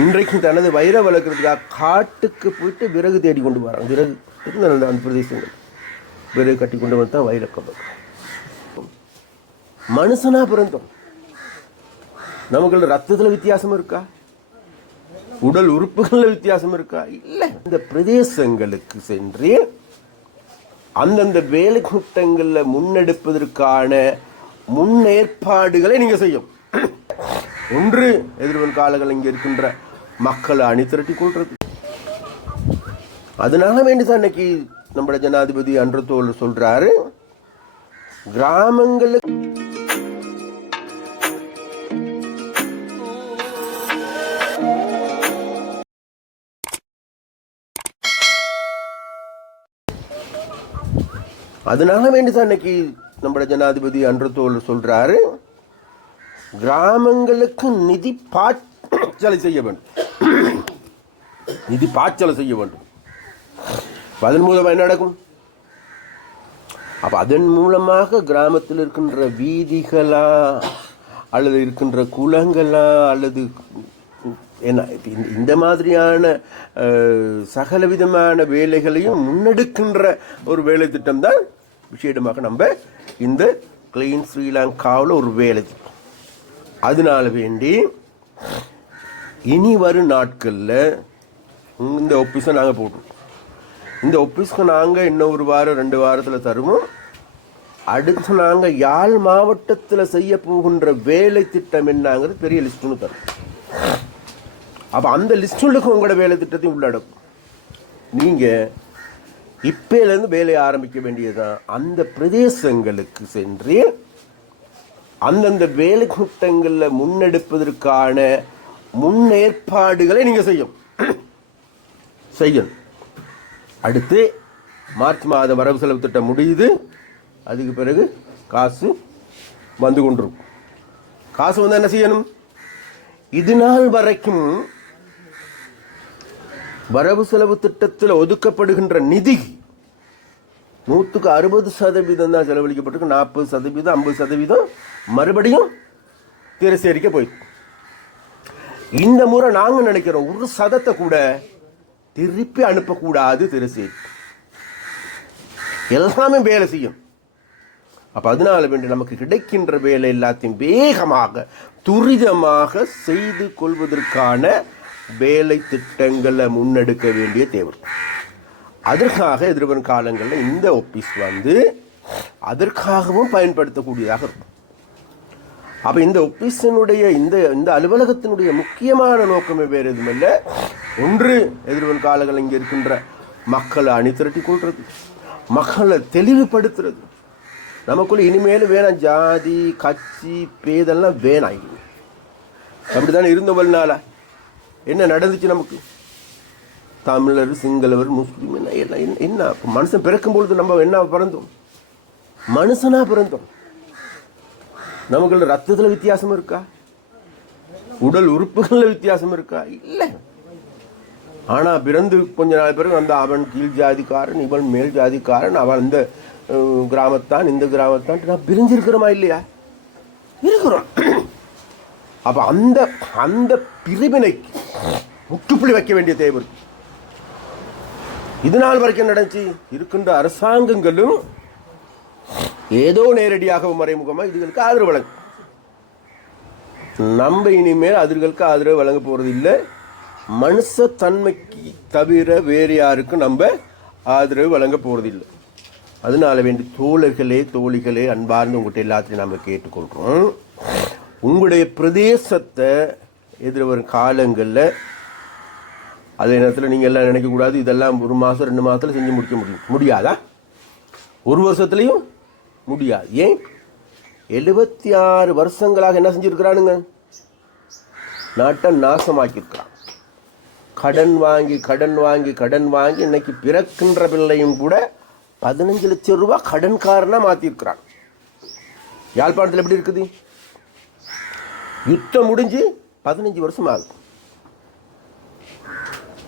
இன்றைக்கு தனது வயிறை வளர்க்குறதுக்காக காட்டுக்கு போயிட்டு விறகு தேடி கொண்டு வராங்க. விறகு நல்ல அந்த பிரதேசங்கள். விறகு கட்டி கொண்டு வந்து தான் வயிறை கொண்டு மனுஷனா பிறந்தோம். நமக்கு ரத்தத்துல வித்தியாசம் இருக்கா? உடல் உறுப்புகளில் வித்தியாசம் இருக்கா? இல்லை. இந்த பிரதேசங்களுக்கு சென்று அந்தந்த வேலை கூட்டங்கள்ல முன்னெடுப்பதற்கான முன்னேற்பாடுகளை நீங்க செய்யும் ஒன்று எதிர்வரும் காலங்கள் இங்கே இருக்கின்ற மக்களை அணி திரட்டி கொள்றது. அதனால வேண்டிதான் இன்னைக்கு நம்ம ஜனாதிபதி அன்றத்தோல் சொல்றாரு. கிராமங்களுக்கு அதனால வேண்டிதான் இன்னைக்கு நம்ம ஜனாதிபதி அன்றத்தோல் சொல்றாரு. கிராமங்களுக்கு நிதி பாய்ச்சலை செய்ய வேண்டும். நிதி பாய்ச்சலை செய்ய வேண்டும். அதன் மூலமாக என்ன நடக்கும். அப்போ அதன் மூலமாக கிராமத்தில் இருக்கின்ற வீதிகளா அல்லது இருக்கின்ற குளங்களா அல்லது என்ன இந்த- மாதிரியான சகல விதமான வேலைகளையும் முன்னெடுக்கின்ற ஒரு வேலை திட்டம் தான் விஷயமாக நம்ம இந்த கிளீன் ஸ்ரீலங்காவில் ஒரு வேலை திட்டம் அதனால வேண்டி இனி வரும் நாட்களில் இந்த ஒப்பீஸை நாங்கள் போட்டோம் இந்த ஒப்பீஸ்க்கு நாங்கள் இன்னும் ஒரு வாரம் ரெண்டு வாரத்தில் தருவோம். அடுத்து நாங்கள் யாழ் மாவட்டத்தில் செய்ய போகின்ற வேலை திட்டம் என்னங்கிறது பெரிய லிஸ்ட் ஒன்று தரும். அப்போ அந்த லிஸ்ட்டுக்கு உங்களோட வேலை திட்டத்தையும் உள்ளடக்கும். நீங்கள் இப்பேலேருந்து வேலையை ஆரம்பிக்க வேண்டியதுதான். அந்த பிரதேசங்களுக்கு சென்று அந்தந்த வேலை கூட்டங்களில் முன்னெடுப்பதற்கான முன்னேற்பாடுகளை நீங்கள் செய்யும். செய்யணும். அடுத்து மார்ச் மாதம் வரவு செலவு திட்டம் முடியுது. அதுக்கு பிறகு காசு வந்து கொண்டிருக்கும். காசு வந்து என்ன செய்யணும்? இது நாள் வரைக்கும் வரவு செலவு திட்டத்தில் ஒதுக்கப்படுகின்ற நிதி நூற்றுக்கு அறுபது சதவீதம் தான் செலவழிக்கப்பட்டிருக்கு. நாற்பது சதவீதம் ஐம்பது சதவீதம் மறுபடியும் திரசேரிக்க போயிருக்கு இந்த முறை நாங்க நினைக்கிறோம் ஒரு சதத்தை கூட திருப்பி அனுப்பக்கூடாது திரசேரி. எல்லாமே வேலை செய்யும். அப்ப அதனால வேண்டி நமக்கு கிடைக்கின்ற வேலை எல்லாத்தையும் வேகமாக துரிதமாக செய்து கொள்வதற்கான வேலை திட்டங்களை முன்னெடுக்க வேண்டிய தேவை அதற்காக எதிர்வரும் காலங்களில் இந்த ஒப்பீஸ் வந்து அதற்காகவும் பயன்படுத்தக்கூடியதாக இருக்கும். அப்ப இந்த ஒப்பீஸினுடைய இந்த இந்த அலுவலகத்தினுடைய முக்கியமான நோக்கமே வேறு எதுவுமில்ல. ஒன்று எதிர்வரும் காலங்கள் இங்கே இருக்கின்ற மக்களை அணி திரட்டி கொள்றது மக்களை தெளிவுபடுத்துறது. நமக்குள்ள இனிமேலும் வேணாம் ஜாதி கட்சி பேதெல்லாம் வேணாம் இனிமே. அப்படித்தானே இருந்தவள்னால என்ன நடந்துச்சு நமக்கு? தமிழர் சிங்களவர் முஸ்லீம் என்ன என்ன என்ன- மனுஷன் பிறக்கும் பொழுது நம்ம என்ன பிறந்தோம்? மனுஷனா பிறந்தோம். நமக்குள்ள ரத்தத்துல வித்தியாசம் இருக்கா? உடல் உறுப்புகளில் வித்தியாசம் இருக்கா? இல்லை. ஆனா பிறந்து கொஞ்ச நாள் பிறகு அந்த அவன் கீழ் ஜாதிக்காரன் இவன் மேல் ஜாதிக்காரன் அவன் இந்த கிராமத்தான் இந்த கிராமத்தான் நான் பிரிஞ்சிருக்கிறோமா இல்லையா? இருக்கிறோம். அப்ப அந்த அந்த பிரிவினைக்கு முற்றுப்புள்ளி வைக்க வேண்டிய தேவை இருக்கு. இது நாள் வரைக்கும் நடந்துச்சு. இருக்கின்ற அரசாங்கங்களும் ஏதோ நேரடியாகவும் மறைமுகமாக இதுகளுக்கு ஆதரவு வழங்கும் நம்ம இனிமேல் அதுகளுக்கு ஆதரவு வழங்க போகிறது இல்லை. மனுஷத்தன்மைக்கு தவிர வேறு யாருக்கும் நம்ம ஆதரவு வழங்க போகிறதில்லை இல்லை. அதனால வேண்டி தோழர்களே தோழிகளே அன்பார்ந்து உங்கள்கிட்ட எல்லாத்தையும் நம்ம கேட்டுக்கொள்கிறோம். உங்களுடைய பிரதேசத்தை எதிர்வரும் காலங்களில் அதே நேரத்தில் நீங்கள் எல்லாம் நினைக்கக்கூடாது இதெல்லாம் ஒரு மாதம் ரெண்டு மாதத்தில் செஞ்சு முடிக்க முடியும். முடியாதா? ஒரு வருஷத்துலையும் முடியாது ஏன்? எழுபத்தி ஆறு வருஷங்களாக என்ன செஞ்சுருக்கிறானுங்க? நாட்டை நாசமாக்கியிருக்கிறான். கடன் வாங்கி கடன் வாங்கி கடன் வாங்கி இன்னைக்கு பிறக்கின்ற பிள்ளையும் கூட பதினஞ்சு லட்சம் ரூபா கடன்காரனாக மாற்றிருக்கிறான் யாழ்ப்பாணத்தில் எப்படி இருக்குது? யுத்தம் முடிஞ்சு பதினஞ்சு வருஷம் ஆகுது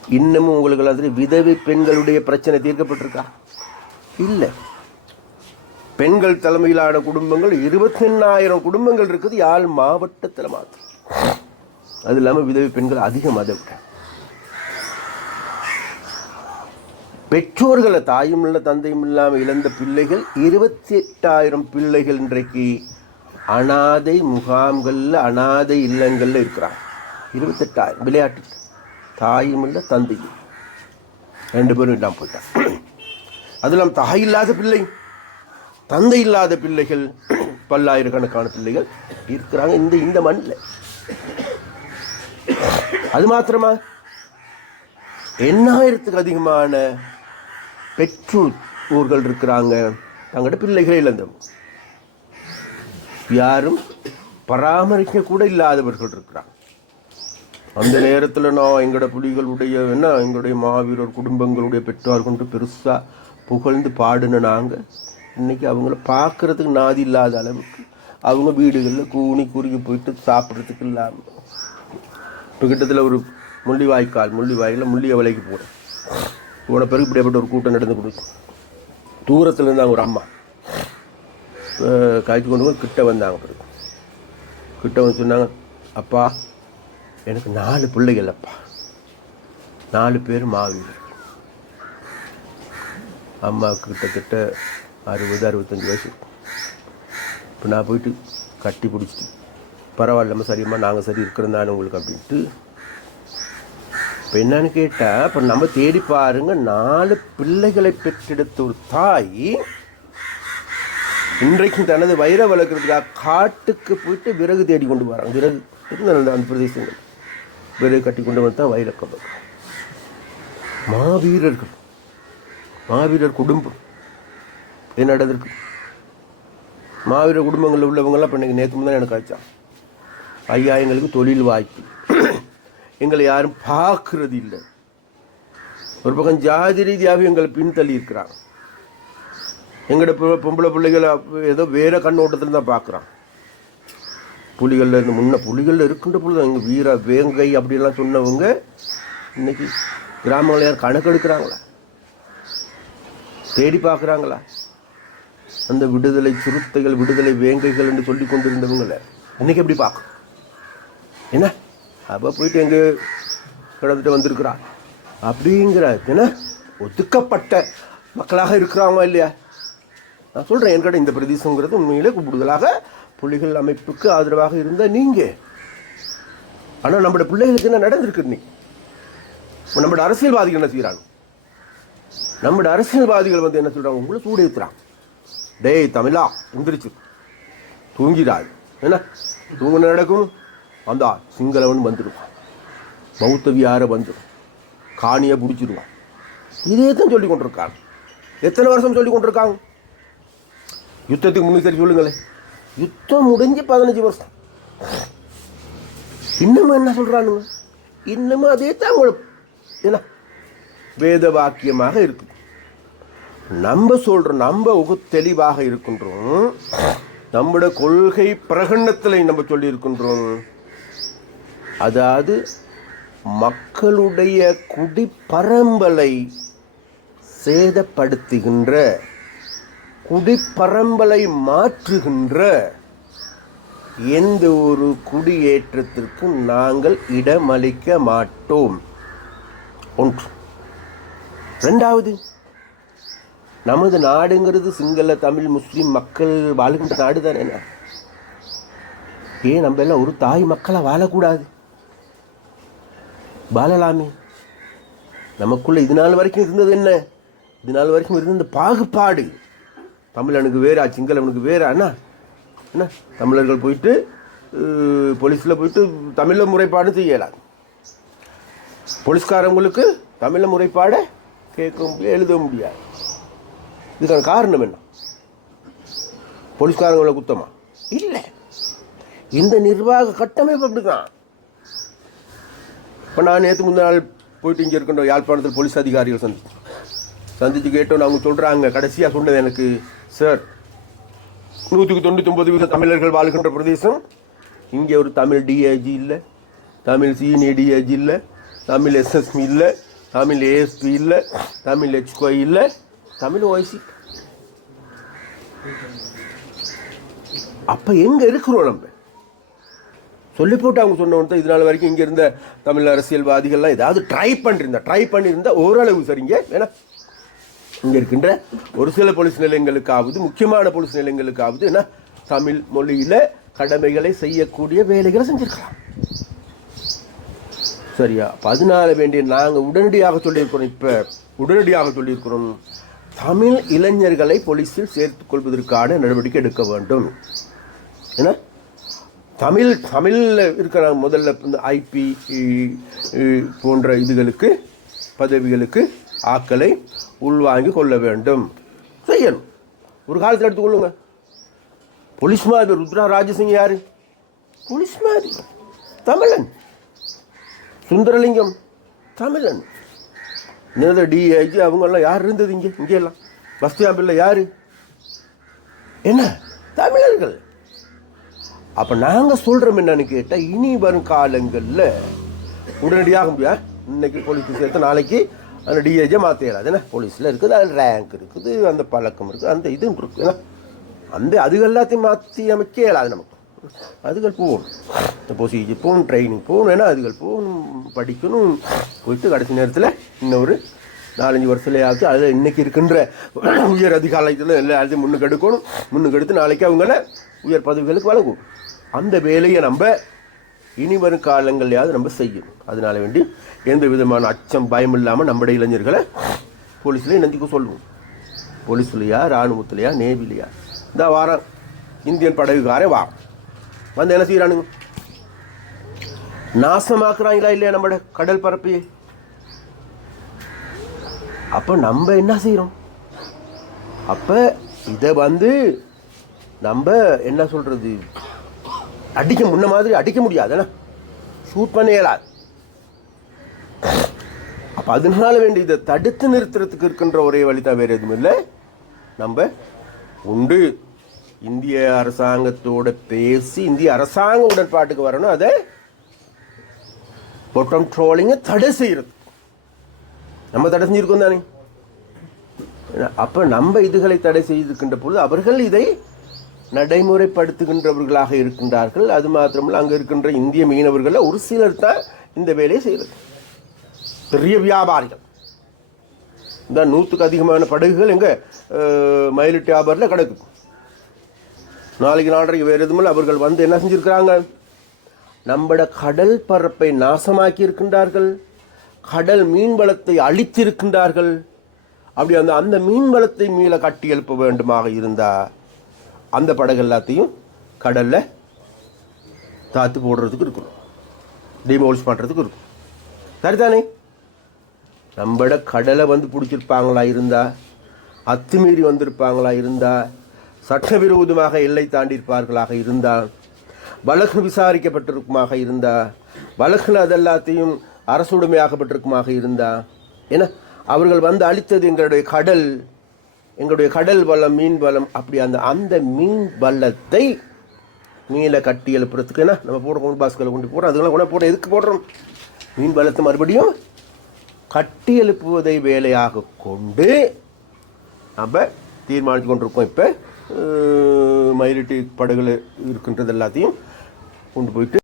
இன்னமும் உங்களுக்கு எல்லாம் விதவி விதவை பெண்களுடைய பிரச்சனை தீர்க்கப்பட்டிருக்கா? இல்லை. பெண்கள் தலைமையிலான குடும்பங்கள் இருபத்தெண்ணாயிரம் குடும்பங்கள் இருக்குது. யாழ் மாவட்டத்தில் மாத்திரம். அது இல்லாமல் விதவை பெண்கள் அதிகம் அதை விட. பெற்றோர்களை தாயும் இல்லை தந்தையும் இல்லாமல் இழந்த பிள்ளைகள் இருபத்தி எட்டாயிரம் பிள்ளைகள் இன்றைக்கு அனாதை முகாம்களில் அனாதை இல்லங்களில் இருக்கிறாங்க. இருபத்தெட்டாயிரம் விளையாட்டு தாயும் இல்லை தந்தையும். ரெண்டு பேரும் இல்லாமல் போயிட்டாங்க. அதெல்லாம் தாய் இல்லாத பிள்ளை. தந்தை இல்லாத பிள்ளைகள் பல்லாயிரக்கணக்கான பிள்ளைகள் இருக்கிறாங்க. இந்த இந்த மண்ணில். அது மாத்திரமா? எண்ணாயிரத்துக்கு அதிகமான பெற்றோர்கள் இருக்கிறாங்க. தங்களோட பிள்ளைகளை இழந்தவங்க யாரும் பராமரிக்க கூட இல்லாதவர்கள் இருக்கிறாங்க. அந்த நேரத்தில் நான் எங்களோட புலிகளுடைய என்ன எங்களுடைய மாவீரர் குடும்பங்களுடைய பெற்றோர் கொண்டு பெருசாக புகழ்ந்து பாடின நாங்கள் இன்னைக்கு அவங்கள பார்க்குறதுக்கு நாதி இல்லாத அளவுக்கு அவங்க வீடுகளில் கூனி குறுகி போயிட்டு சாப்பிட்றதுக்கு இல்லாமல் இப்போ கிட்டத்தில் ஒரு முள்ளிவாய்க்கால் முள்ளிவாயில் முள்ளிய விலைக்கு போகிறேன் போன பிறகு இப்படியாப்பட்ட ஒரு கூட்டம் நடந்து கொடுக்கும் தூரத்தில் இருந்தாங்க ஒரு அம்மா. காய்ச்சி கொண்டு போய் கிட்ட வந்தாங்க பிறகு. கிட்ட வந்து சொன்னாங்க அப்பா எனக்கு நாலு பிள்ளைகள் அப்பா நாலு பேர் மாவீரர் அம்மாவுக்கு கிட்டத்தட்ட அறுபது அறுபத்தஞ்சு வயசு. இப்போ நான் போயிட்டு கட்டி பிடிச்சிட்டு பரவாயில்லம்மா சரிம்மா நாங்கள் சரி இருக்கிறதானே உங்களுக்கு அப்படின்ட்டு. இப்போ என்னன்னு கேட்டால் இப்போ நம்ம தேடி பாருங்க நாலு பிள்ளைகளை பெற்றெடுத்த ஒரு தாய் இன்றைக்கும் தனது வயிறை வளர்க்குறதுக்காக காட்டுக்கு போயிட்டு விறகு தேடி கொண்டு வராங்க. விறகு இருந்த அந்த பிரதேசங்கள்? விறகு கட்டி கொண்டு வந்து தான் வயிறை மாவீரர்கள் மாவீரர் குடும்பம். என்ன நடந்திருக்கு? மாவீர குடும்பங்களில் உள்ளவங்கெல்லாம் இப்போ இன்னைக்கு நேற்று தான் எனக்கு ஆச்சான் ஐயா எங்களுக்கு தொழில் வாய்ப்பு. எங்களை யாரும் பார்க்கறது இல்லை. ஒரு பக்கம் ஜாதி ரீதியாக எங்களை பின்தள்ளி இருக்கிறாங்க எங்களோட பொம்பளை பிள்ளைகளை ஏதோ வேற கண்ணோட்டத்தில் தான் பார்க்குறான். புலிகளில் இருந்து முன்ன புலிகளில் இருக்கின்ற பொழுது எங்கள் வீர வேங்கை அப்படிலாம் சொன்னவங்க இன்னைக்கு கிராமங்களை யார் கணக்கெடுக்கிறாங்களா? தேடி பார்க்குறாங்களா? அந்த விடுதலை சிறுத்தைகள் விடுதலை வேங்கைகள் என்று சொல்லி கொண்டிருந்தவங்கள. இன்றைக்கி எப்படி பார்க்கும் என்ன? அப்போ போயிட்டு எங்கே கிடந்துட்டு வந்திருக்கிறா? அப்படிங்கிற என்ன? ஒதுக்கப்பட்ட மக்களாக இருக்கிறாங்க இல்லையா? நான் சொல்கிறேன் என்கிட்ட இந்த பிரதேசங்கிறது உண்மையிலே கூடுதலாக புலிகள் அமைப்புக்கு ஆதரவாக இருந்த நீங்கள் ஆனால் நம்மளோட பிள்ளைகளுக்கு என்ன நடந்திருக்கு இன்னைக்கு? இப்ப நம்மளோட அரசியல்வாதிகள் என்ன செய்கிறாங்க நம்மளோட அரசியல்வாதிகள் வந்து என்ன சொல்கிறாங்க உங்களை சூடு ஏற்றுறாங்க டேய் தமிழா எந்திரிச்சு. தூங்கிடாது. என்ன? தூங்கின நடக்கும் அந்த சிங்களவன் வந்துடுவான் பௌத்த வியார வந்துடும். காணியை பிடிச்சிடுவான். இதே தான் சொல்லி கொண்டிருக்காங்க எத்தனை வருஷம் சொல்லி கொண்டிருக்காங்க யுத்தத்துக்கு முன்னே சரி சொல்லுங்களேன் யுத்தம் முடிஞ்சு பதினஞ்சு வருஷம். இன்னமும் என்ன சொல்றானுங்க? இன்னமும் அதே தான் என்ன? வேத வாக்கியமாக இருக்கு நம்ம சொல்கிறோம் நம்ம உக தெளிவாக இருக்கின்றோம். நம்முடைய கொள்கை பிரகடனத்தில் நம்ம சொல்லியிருக்கின்றோம். அதாவது மக்களுடைய குடிப்பரம்பலை சேதப்படுத்துகின்ற குடிப்பரம்பலை மாற்றுகின்ற எந்த ஒரு குடியேற்றத்திற்கும் நாங்கள் இடமளிக்க மாட்டோம். ஒன்று. ரெண்டாவது நமது நாடுங்கிறது சிங்கள தமிழ் முஸ்லீம் மக்கள் வாழுகின்ற நாடு தானே என்ன? ஏன் நம்ம எல்லாம் ஒரு தாய் மக்களை வாழக்கூடாது? வாழலாமே. நமக்குள்ள இது நாள் வரைக்கும் இருந்தது என்ன? இது நாள் வரைக்கும் இருந்த இந்த பாகுபாடு. தமிழனுக்கு வேறா சிங்களவனுக்கு வேறா என்ன? என்ன? தமிழர்கள் போயிட்டு போலீஸில் போயிட்டு தமிழில் முறைப்பாடு செய்யலாம். போலீஸ்காரங்களுக்கு தமிழில் முறைப்பாடை கேட்க முடியாது எழுத முடியாது. இதுக்கான காரணம் என்ன? போலீஸ்காரங்களை குத்தமா? இல்லை. இந்த நிர்வாக கட்டமைப்பு அப்படிதான். இப்போ நான் நேற்று முந்தின நாள் போயிட்டு இங்கே இருக்கின்ற யாழ்ப்பாணத்தில் போலீஸ் அதிகாரிகள் சந்திச்சு சந்திச்சு கேட்டோன்னு அவங்க சொல்கிறாங்க கடைசியாக சொன்னது எனக்கு சார் நூற்றுக்கு தொண்ணூத்தொம்பது வீத தமிழர்கள் வாழ்கின்ற பிரதேசம். இங்கே ஒரு தமிழ் டிஏஜி இல்லை தமிழ் சீனியர் டிஏஜி இல்லை தமிழ் எஸ்எஸ்பி இல்லை தமிழ் ஏஎஸ்பி இல்லை தமிழ் ஹெச்கோ இல்லை தமிழ் வாய்ஸி அப்போ எங்கே இருக்கிறோம் நம்ம? சொல்லி போட்டு அவங்க சொன்ன இது நாள் வரைக்கும் இங்கே இருந்த தமிழ் அரசியல்வாதிகள்லாம் ஏதாவது ட்ரை பண்ணியிருந்தா ட்ரை பண்ணியிருந்தா ஓரளவு சரிங்க. ஏன்னா இங்கே இருக்கின்ற ஒரு சில போலீஸ் நிலையங்களுக்காவது முக்கியமான போலீஸ் நிலையங்களுக்காவது ஏன்னா தமிழ் மொழியில் கடமைகளை செய்யக்கூடிய வேலைகளை செஞ்சுருக்கலாம். சரியா? பதினாலு அதனால வேண்டிய நாங்கள் உடனடியாக சொல்லியிருக்கிறோம் இப்போ உடனடியாக சொல்லியிருக்கிறோம். தமிழ் இளைஞர்களை போலீஸில் சேர்த்துக் கொள்வதற்கான நடவடிக்கை எடுக்க வேண்டும். என்ன? தமிழ் தமிழில் இருக்கிற முதல்ல இந்த ஐபி போன்ற இதுகளுக்கு பதவிகளுக்கு ஆக்களை உள்வாங்கி கொள்ள வேண்டும். செய்யணும். ஒரு காலத்தில் எடுத்துக்கொள்ளுங்க போலீஸ் மாதிரி ருத்ரா ராஜசிங் யார்? போலீஸ் மாதிரி. தமிழன். சுந்தரலிங்கம். தமிழன். இந்த டிஐஜி அவங்கெல்லாம் யார் இருந்தது இங்கே? இங்கே எல்லாம் பஸ்தியாம்பில் யார்? என்ன? தமிழர்கள். அப்போ நாங்கள் சொல்கிறோம் என்னன்னு கேட்டால் இனி வரும் காலங்களில் உடனடியாக முடியாது இன்னைக்கு போலீஸ் சேர்த்து நாளைக்கு அந்த டிஏஜை மாற்றிடலாம் என்ன? போலீஸில் இருக்குது அதில் ரேங்க் இருக்குது அந்த பழக்கம் இருக்குது அந்த இதுவும் இருக்குது ஏன்னா அந்த அது எல்லாத்தையும் மாற்றி அமைக்க இயலாது நமக்கு. அதுகள் போகணும். இந்த ப்ரொசீஜர் போகணும் ட்ரைனிங் போகணும் ஏன்னா அதுகள் போகணும் படிக்கணும். போயிட்டு கடைசி நேரத்தில் இன்னொரு நாலஞ்சு வருஷத்துலையாவது அதில் இன்னைக்கு இருக்கின்ற உயர் அதிகாலத்தில் எல்லாத்தையும் முன்னுக்கு எடுக்கணும் முன்னுக்கு எடுத்து நாளைக்கு அவங்கள உயர் பதவிகளுக்கு வழங்கும். அந்த வேலையை நம்ம இனி வரும் காலங்கள்லையாவது நம்ம செய்யும் அதனால வேண்டி எந்த விதமான அச்சம் பயம் இல்லாமல் நம்முடைய இளைஞர்களை போலீஸில் இணைஞ்சிக்க சொல்லுவோம். போலீஸ்லையா இராணுவத்திலையா நேவிலையா? இந்த வாரம் இந்தியன் படகுக்காரன் வா. வந்து என்ன செய்கிறானுங்க நாசமாக்குறாங்களா இல்லையா நம்மளோட கடல் பரப்பையே? அப்போ நம்ம என்ன செய்கிறோம் அப்போ இதை வந்து நம்ம என்ன சொல்கிறது அடிக்க முன்ன மாதிரி அடிக்க முடியாதுண்ணா ஷூட் பண்ண இயலாது. அப்போ அதனால வேண்டி இதை தடுத்து நிறுத்துறதுக்கு இருக்கின்ற ஒரே வழி தான் வேறு எதுவும் இல்லை. நம்ம உண்டு இந்திய அரசாங்கத்தோட பேசி இந்திய அரசாங்க உடன்பாட்டுக்கு வரணும். அதை பொட்டம் ட்ரோலிங்கை தடை செய்கிறது நம்ம தடை செஞ்சுருக்கோம் தானே? அப்போ நம்ம இதுகளை தடை செய்திருக்கின்ற பொழுது அவர்கள் இதை நடைமுறைப்படுத்துகின்றவர்களாக இருக்கின்றார்கள். அது மாத்திரமல்ல அங்கே இருக்கின்ற இந்திய மீனவர்களில் ஒரு சிலர் தான் இந்த வேலையை செய்கிறது பெரிய வியாபாரிகள். இந்த நூற்றுக்கு அதிகமான படகுகள் எங்கே மயிலிட்டு வியாபாரில் கிடக்கு. நாளைக்கு நாளைக்கு வேறு எதுவும் அவர்கள் வந்து என்ன செஞ்சுருக்கிறாங்க? நம்மட கடல் பரப்பை நாசமாக்கி இருக்கின்றார்கள். கடல் மீன்வளத்தை அழித்திருக்கின்றார்கள். அப்படி அந்த அந்த மீன்வளத்தை மீள கட்டி எழுப்ப வேண்டுமாக இருந்தா அந்த படகு எல்லாத்தையும் கடல்ல தாத்து போடுறதுக்கு இருக்கணும் டிமோலிஷ் பண்ணுறதுக்கு இருக்கும். சரிதானே? நம்மட கடலை வந்து பிடிச்சிருப்பாங்களா இருந்தா அத்துமீறி வந்திருப்பாங்களா இருந்தா சட்டவிரோதமாக எல்லை தாண்டியிருப்பார்களாக இருந்தால் வழக்கு விசாரிக்கப்பட்டிருக்குமாக இருந்தா வழக்கில் அதெல்லாத்தையும் அரசுடைமையாகப்பட்டிருக்குமாக இருந்தா? ஏன்னா அவர்கள் வந்து அளித்தது எங்களுடைய கடல் எங்களுடைய கடல் வளம் மீன் வளம் அப்படி அந்த அந்த மீன் வளத்தை மீனை கட்டி எழுப்புறதுக்கு என்ன? நம்ம போடுற கொண்டு பாஸ்கரில் கொண்டு போகிறோம் அதுக்கெல்லாம் கொண்டு போடுறோம் எதுக்கு போடுறோம்? மீன் வளத்தை மறுபடியும் கட்டி எழுப்புவதை வேலையாக கொண்டு நம்ம தீர்மானித்து கொண்டிருக்கோம். இப்போ மயிலிட்டி படகுகள் இருக்கின்றது எல்லாத்தையும் கொண்டு போயிட்டு